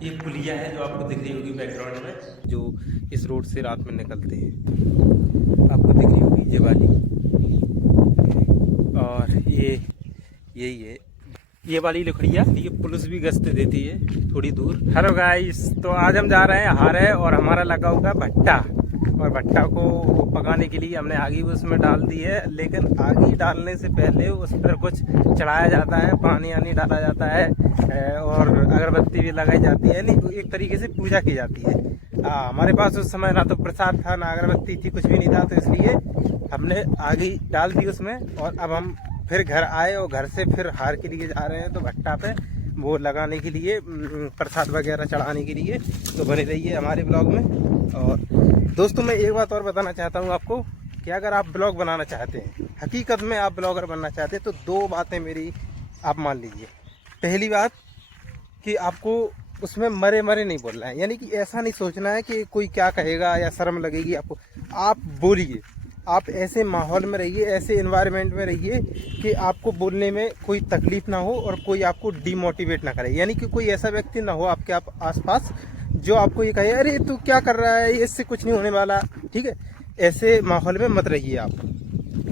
ये पुलिया है जो आपको दिख रही होगी बैकग्राउंड में, जो इस रोड से रात में निकलते हैं, आपको दिख रही होगी ये वाली। और ये यही है, ये वाली लकड़ियाँ, ये पुलिस भी गश्त देती है थोड़ी दूर। हेलो गाइस, तो आज हम जा रहे हैं हारे और हमारा लगा होगा भट्टा, और भट्टा को पकाने के लिए हमने आगी उसमें डाल दी है। लेकिन आगी डालने से पहले उस पर कुछ चढ़ाया जाता है, पानी आनी डाला जाता है और अगरबत्ती भी लगाई जाती है, नहीं एक तरीके से पूजा की जाती है। हमारे पास उस समय ना तो प्रसाद था ना अगरबत्ती थी, कुछ भी नहीं था, तो इसलिए हमने आगी डाल दी उसमें। और अब हम फिर घर आए और घर से फिर हार के लिए जा रहे हैं, तो भट्टा पे वो लगाने के लिए, प्रसाद वगैरह चढ़ाने के लिए। तो बने रहिए हमारे ब्लॉग में। और दोस्तों मैं एक बात और बताना चाहता हूँ आपको कि अगर आप ब्लॉग बनाना चाहते हैं, हकीकत में आप ब्लॉगर बनना चाहते हैं, तो दो बातें मेरी आप मान लीजिए। पहली बात कि आपको उसमें मरे मरे नहीं बोलना है, यानी कि ऐसा नहीं सोचना है कि कोई क्या कहेगा या शर्म लगेगी आपको। आप बोलिए, आप ऐसे माहौल में रहिए, ऐसे एनवायरनमेंट में रहिए कि आपको बोलने में कोई तकलीफ ना हो और कोई आपको डीमोटिवेट ना करे। यानी कि कोई ऐसा व्यक्ति ना हो आपके आसपास जो आपको ये कहे अरे तू क्या कर रहा है, इससे कुछ नहीं होने वाला। ठीक है, ऐसे माहौल में मत रहिए आप।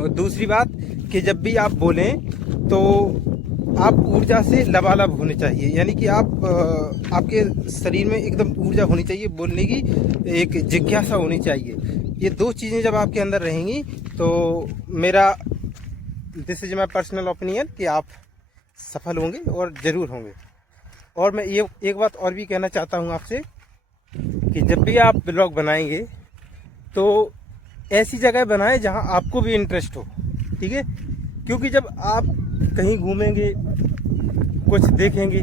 और दूसरी बात कि जब भी आप बोलें तो आप ऊर्जा से लबालब होने चाहिए, यानी कि आप आपके शरीर में एकदम ऊर्जा होनी चाहिए, बोलने की एक जिज्ञासा होनी चाहिए। ये दो चीज़ें जब आपके अंदर रहेंगी तो मेरा this is my personal opinion कि आप सफल होंगे और ज़रूर होंगे। और मैं ये एक बात और भी कहना चाहता हूँ आपसे कि जब भी आप ब्लॉग बनाएंगे तो ऐसी जगह बनाएं जहाँ आपको भी इंटरेस्ट हो। ठीक है, क्योंकि जब आप कहीं घूमेंगे, कुछ देखेंगे,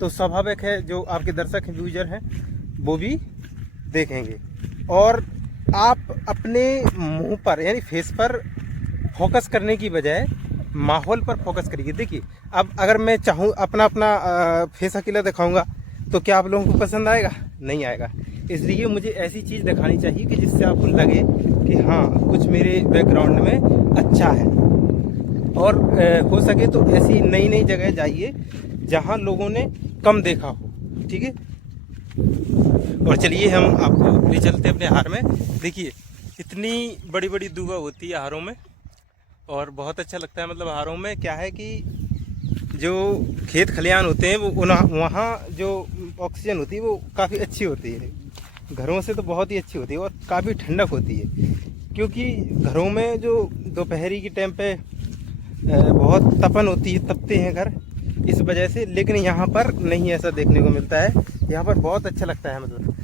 तो स्वाभाविक है जो आपके दर्शक हैं, यूजर हैं, वो भी देखेंगे। और आप अपने मुंह पर यानी फेस पर फोकस करने की बजाय माहौल पर फोकस करिए। देखिए, अब अगर मैं चाहूँ अपना फेस अकेला दिखाऊंगा तो क्या आप लोगों को पसंद आएगा? नहीं आएगा। इसलिए मुझे ऐसी चीज़ दिखानी चाहिए कि जिससे आपको लगे कि हाँ कुछ मेरे बैकग्राउंड में अच्छा है। और हो सके तो ऐसी नई नई जगह जाइए जहाँ लोगों ने कम देखा हो। ठीक है, और चलिए हम आपको ले चलते हैं अपने हार में। देखिए इतनी बड़ी बड़ी दूबा होती है हारों में और बहुत अच्छा लगता है। मतलब हारों में क्या है कि जो खेत खलियान होते हैं वो वहाँ जो ऑक्सीजन होती है वो काफ़ी अच्छी होती है, घरों से तो बहुत ही अच्छी होती है और काफ़ी ठंडक होती है। क्योंकि घरों में जो दोपहरी के टाइम पे बहुत तपन होती है, तपते हैं घर इस वजह से। लेकिन यहाँ पर नहीं ऐसा देखने को मिलता है, यहाँ पर बहुत अच्छा लगता है। मतलब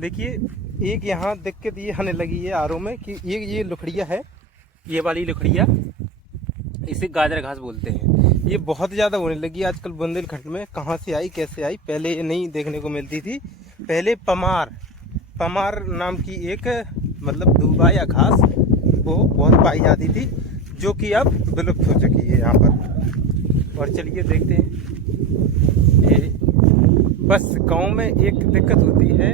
देखिए, एक यहाँ दिक्कत ये आने लगी है आरों में कि ये लुखड़िया है, ये वाली लुखड़िया, इसे गाजर घास बोलते हैं। ये बहुत ज़्यादा होने लगी आजकल बुंदेलखंड में। कहाँ से आई, कैसे आई, पहले ये नहीं देखने को मिलती थी। पहले पमार नाम की एक मतलब दूबा या घास वो बहुत पाई जाती थी, जो कि अब विलुप्त हो चुकी है यहाँ पर। और चलिए देखते हैं। ये बस गांव में एक दिक्कत होती है,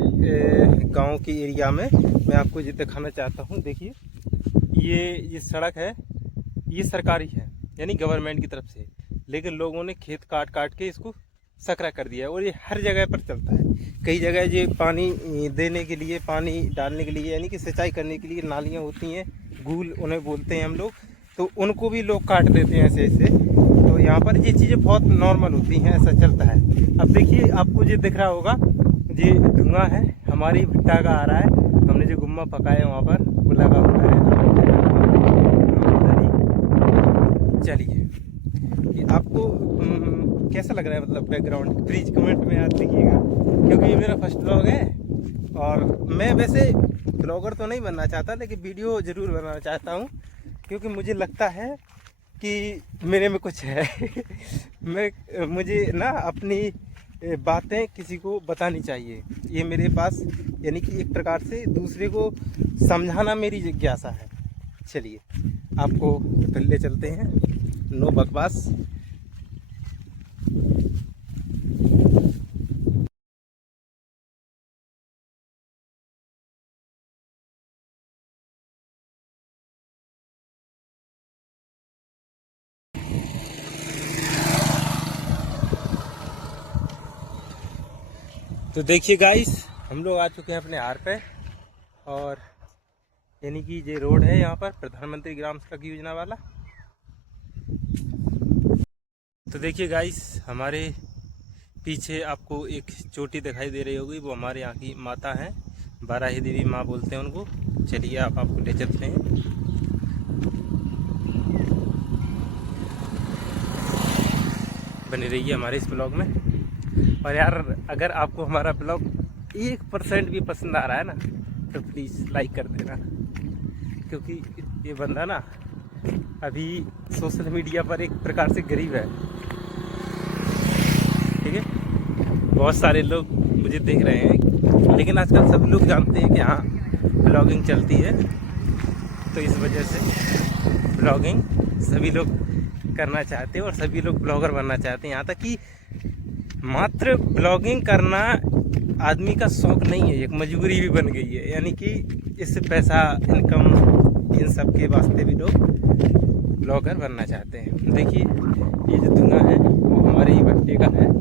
गांव के एरिया में मैं आपको ये दिखाना चाहता हूँ। देखिए ये सड़क है, ये सरकारी है यानी गवर्नमेंट की तरफ से, लेकिन लोगों ने खेत काट काट के इसको सकरा कर दिया है। और ये हर जगह पर चलता है। कई जगह ये पानी देने के लिए, पानी डालने के लिए, यानी कि सिंचाई करने के लिए नालियाँ होती हैं, गूल उन्हें बोलते हैं हम लोग, तो उनको भी लोग काट देते हैं ऐसे ऐसे। तो यहाँ पर ये चीज़ें बहुत नॉर्मल होती हैं, ऐसा चलता है। अब देखिए आपको ये दिख रहा होगा, ये धुआं है हमारी भट्टा का आ रहा है। हमने जो गुम्मा पकाया वहाँ पर वो लगा हुआ है। चलिए, ये आपको कैसा लग रहा है मतलब बैकग्राउंड, प्लीज कमेंट में याद लिखिएगा। क्योंकि ये मेरा फर्स्ट ब्लॉग है और मैं वैसे ब्लॉगर तो नहीं बनना चाहता, लेकिन वीडियो ज़रूर बनाना चाहता हूँ, क्योंकि मुझे लगता है कि मेरे में कुछ है। मुझे ना अपनी बातें किसी को बतानी चाहिए, ये मेरे पास यानी कि एक प्रकार से दूसरे को समझाना मेरी जिज्ञासा है। चलिए आपको फिर ले चलते हैं, नो बकवास। तो देखिए गाइस, हम लोग आ चुके हैं अपने हार पे, और यानी कि ये रोड है यहाँ पर प्रधानमंत्री ग्राम सड़क योजना वाला। तो देखिए गाइस, हमारे पीछे आपको एक चोटी दिखाई दे रही होगी, वो हमारे यहाँ की माता हैं, बाराही देवी माँ बोलते हैं उनको। चलिए आपको ले चलते हैं। बने रहिए हमारे इस ब्लॉग में। और यार, अगर आपको हमारा ब्लॉग 1% भी पसंद आ रहा है ना, तो प्लीज़ लाइक कर देना, क्योंकि ये बंदा ना अभी सोशल मीडिया पर एक प्रकार से गरीब है, ठीक है। बहुत सारे लोग मुझे देख रहे हैं, लेकिन आजकल सब लोग जानते हैं कि हाँ ब्लॉगिंग चलती है, तो इस वजह से ब्लॉगिंग सभी लोग करना चाहते हैं और सभी लोग ब्लॉगर बनना चाहते हैं। यहाँ तक कि मात्र ब्लॉगिंग करना आदमी का शौक नहीं है, एक मजबूरी भी बन गई है, यानी कि इससे पैसा इनकम इन सब के वास्ते भी लोग ब्लॉगर बनना चाहते हैं। देखिए ये जो धुआं है वो हमारे ही भट्टे का है।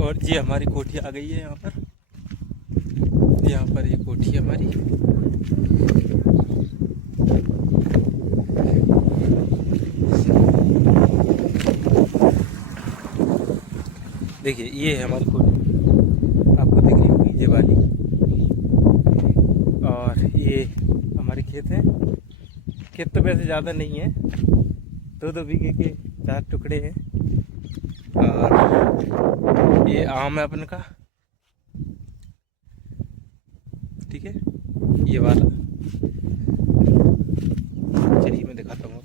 और ये हमारी कोठी आ गई है यहाँ पर ये कोठी हमारी। देखिए ये है हमारी कोठी, आपको दिख रही होगी ये वाली। और ये हमारे खेत हैं। खेत तो वैसे ज़्यादा नहीं है, 2-2 बीघे के 4 टुकड़े हैं। और ये आम है अपन का, ठीक है, ये वाला। चलिए मैं दिखाता हूँ।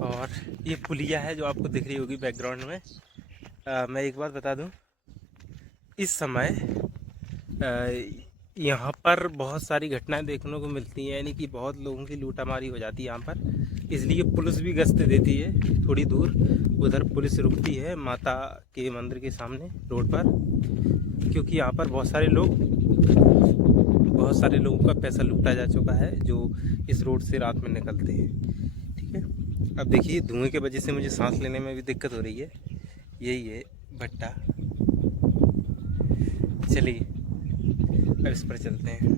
और ये पुलिया है जो आपको दिख रही होगी बैकग्राउंड में। मैं एक बात बता दूं, इस समय यहाँ पर बहुत सारी घटनाएं देखने को मिलती हैं, यानी कि बहुत लोगों की लूटामारी हो जाती है यहाँ पर। इसलिए पुलिस भी गश्त देती है थोड़ी दूर, उधर पुलिस रुकती है माता के मंदिर के सामने रोड पर, क्योंकि यहाँ पर बहुत सारे लोगों का पैसा लूटा जा चुका है जो इस रोड से रात में निकलते हैं, ठीक है। अब देखिए धुएं की वजह से मुझे सांस लेने में भी दिक्कत हो रही है। यही है भट्टा। चलिए अब इस पर चलते हैं।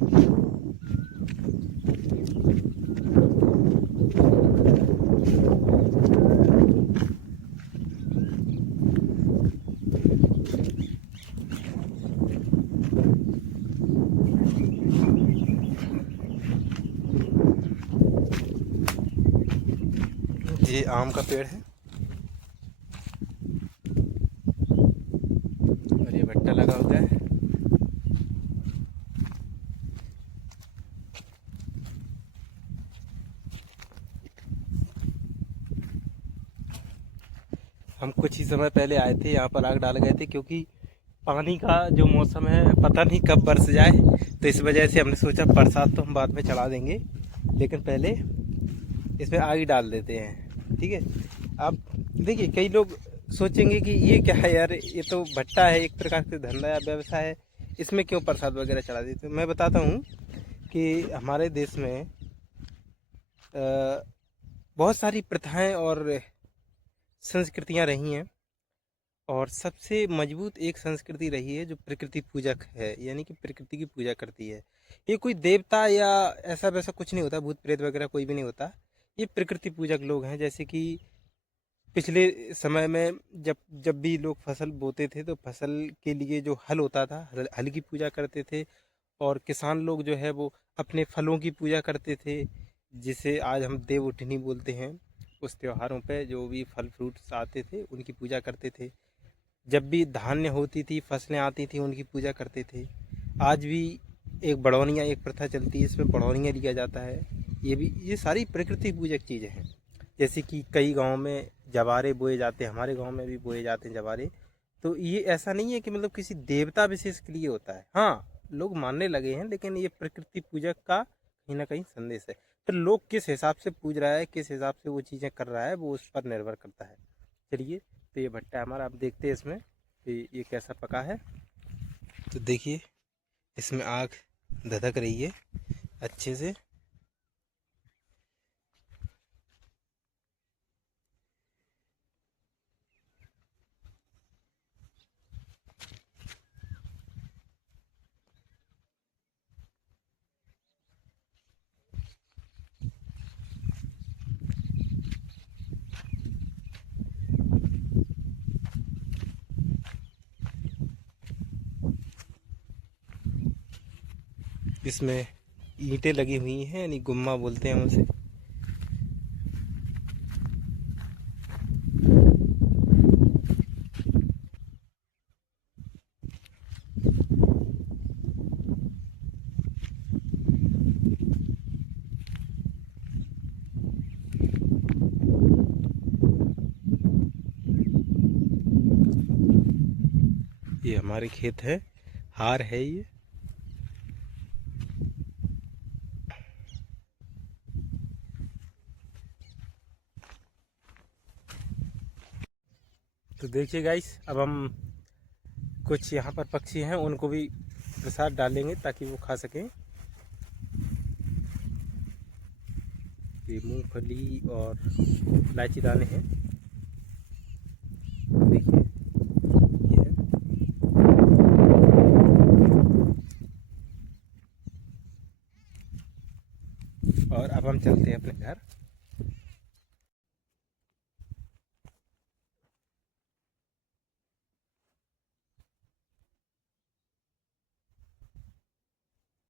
ये आम का पेड़ है और ये भट्टा लगा होता है। हम कुछ ही समय पहले आए थे, यहाँ पर आग डाल गए थे, क्योंकि पानी का जो मौसम है पता नहीं कब बरस जाए, तो इस वजह से हमने सोचा प्रसाद तो हम बाद में चढ़ा देंगे, लेकिन पहले इसमें आग ही डाल देते हैं, ठीक है। अब देखिए कई लोग सोचेंगे कि ये क्या है यार, ये तो भट्टा है, एक प्रकार से धंधा या व्यवसाय है, इसमें क्यों प्रसाद वगैरह चढ़ा देते हैं। मैं बताता हूँ कि हमारे देश में बहुत सारी प्रथाएं और संस्कृतियां रही हैं, और सबसे मजबूत एक संस्कृति रही है जो प्रकृति पूजक है, यानी कि प्रकृति की पूजा करती है। ये कोई देवता या ऐसा वैसा कुछ नहीं होता, भूत प्रेत वगैरह कोई भी नहीं होता, ये प्रकृति पूजक लोग हैं। जैसे कि पिछले समय में जब जब भी लोग फसल बोते थे, तो फसल के लिए जो हल होता था, हल की पूजा करते थे। और किसान लोग जो है वो अपने फलों की पूजा करते थे, जिसे आज हम देव उठनी बोलते हैं। उस त्योहारों पे जो भी फल फ्रूट्स आते थे उनकी पूजा करते थे। जब भी धान्य होती थी, फसलें आती थी, उनकी पूजा करते थे। आज भी एक बड़ौनिया एक प्रथा चलती है, इसमें बड़ौनिया लिया जाता है। ये सारी प्रकृति पूजक चीज़ें हैं। जैसे कि कई गांव में जवारे बोए जाते हैं, हमारे गांव में भी बोए जाते हैं जवारे। तो ये ऐसा नहीं है कि मतलब किसी देवता विशेष के लिए होता है, हाँ लोग मानने लगे हैं, लेकिन ये प्रकृति पूजक का कहीं ना कहीं संदेश है। फिर लोग किस हिसाब से पूज रहा है, किस हिसाब से वो चीज़ें कर रहा है, वो उस पर निर्भर करता है। चलिए, तो ये भट्टा हमारा, आप देखते हैं इसमें ये कैसा पका है। तो देखिए इसमें आग धधक रही है अच्छे से। इसमें ईंटें लगी हुई हैं, यानी गुम्मा बोलते हैं उसे। ये हमारे खेत है, हार है ये। तो देखिए गाइस, अब हम कुछ यहाँ पर पक्षी हैं उनको भी प्रसाद डालेंगे ताकि वो खा सकें। ये मूंगफली और इलायची दाने हैं, देखिए ये है। और अब हम चलते हैं अपने घर।